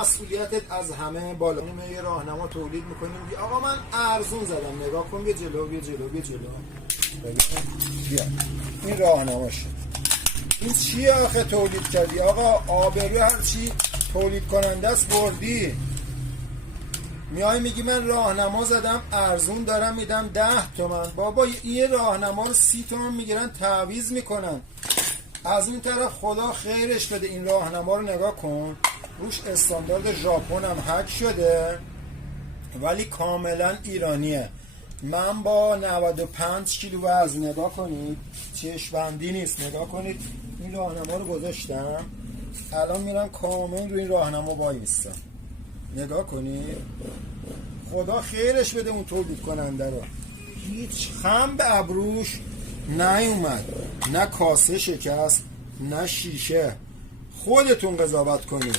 مسئولیتت از همه بالا. یه راهنما تولید میکنیم میگی آقا من ارزون زدم، نگاه کن بیا جلو بیا جلو بیا جلو. بیا این راهنماشه. این چیه آخه تولید کردی آقا؟ آبروی هر چی تولید کننده است بردی. میای میگی من راهنما زدم ارزون دارم میدم 10 تومن. بابا این راهنما رو 30 تومن میگیرن تعویض میکنن. از این طرف خدا خیرش بده این راهنما رو نگاه کن، روش استاندارد ژاپن هم حک شده ولی کاملا ایرانیه. من با 95 کیلو وزن، نگاه کنید چشم‌بندی نیست، نگاه کنید این راهنما رو گذاشتم، الان میرم کامل رو این راهنما وای میستم. نگاه کنید خدا خیرش بده اون تولید کننده رو، هیچ خم به ابروش نیومد، نه کاسه شکست نه شیشه. خودتون قضاوت کنید.